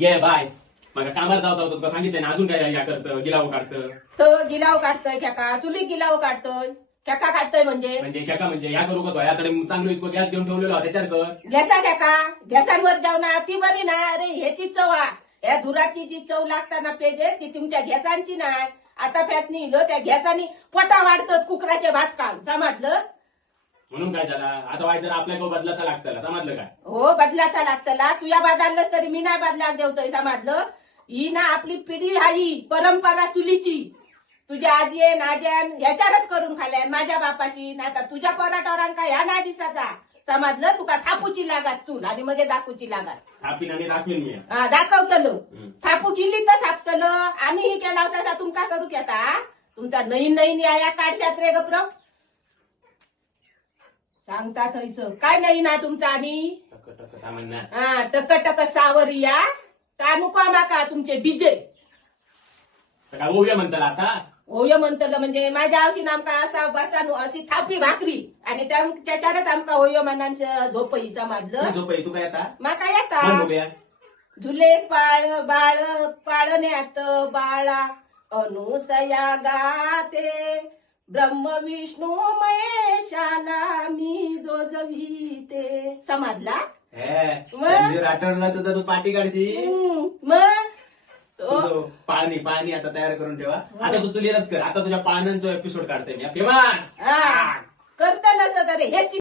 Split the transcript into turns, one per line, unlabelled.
ये बाय. मला कामाला जाऊ जाऊ तुला सांगितलं ना अजून काय या करतं गिलाव काढतं.
तो गिलाव काढतोय खेका चुली गिलाव काढतोय. खेका काढतोय म्हणजे?
म्हणजे काय का म्हणजे या करू का याकडे चांगलं इतकं गॅस घेऊन ठेवलेलो आहे, त्याच्यावर कर.
घ्याचा खेका घ्याचांवर जाऊ ना ती बरी ना अरे ह्याची चव आ. या धुराची जी चव लागताना पेजे ती तुमच्या घ्यासांची नाही. आता फॅत निघलो त्या घ्यासानी पोटा वाढतात कुकराचे भात काम समजलं?
म्हणून काय झाला? आता वाय जर आपल्या बदलाचा लागतं समजलं काय?
हो बदलाचा लागतला तुया बदललंस तरी मी नाही बदलाच देवतोय समजलं? ही ना आपली पिढी हाई परंपरा चुलीची. तुझ्या आजीन आज्यान ह्याच्यावरच करून खाल्ल्या. माझ्या बापाची नाही तर तुझ्या पराटोरांका ह्या नाही दिसाचा समजलं? तुका थापूची लागात चूल. आणि मग दाखूची लागात.
थापीन आणि दाखवीन मी.
हा, दाखवतलो.
हम्म.
थापू गेली तर थापतलं. आम्ही ही केला होता सा तुमका करू घेता तुमचा नईन नईन या या काढशात रे गप्र. सांगता थैस काय नाही ना तुमचा आणि
टक टक म्हणणार.
हा टक टक सावरी या. तानुका माका तुमचे डीजे
तर काय ओव्या म्हणताल आता?
होय म्हणतलं म्हणजे माझ्या आवशी आमका असा बसा अशी थापी भाकरी. आणि त्या- त्याच्यावरच आमका होय मनांचं झोपईचा
तू
माजलं.
झोप आहे, तू काय आता?
माका येता?
ओव्या
झुले पाळ बाळ पाळण्यात बाळा अनुसया गाते. ब्रह्म विष्णू महेशाला मी जो जवीते समजला?
हे
मग?
राठोडला सुद्धा तू पाठी काढची
हम्म, मग? तो-
पाणी पाणी आता तयार करून ठेवा. आता तू तुलीलाच कर आता तुझ्या पाण्याचा एपिसोड काढते मी. फेमस
हा. करता नसत अरे ह्याची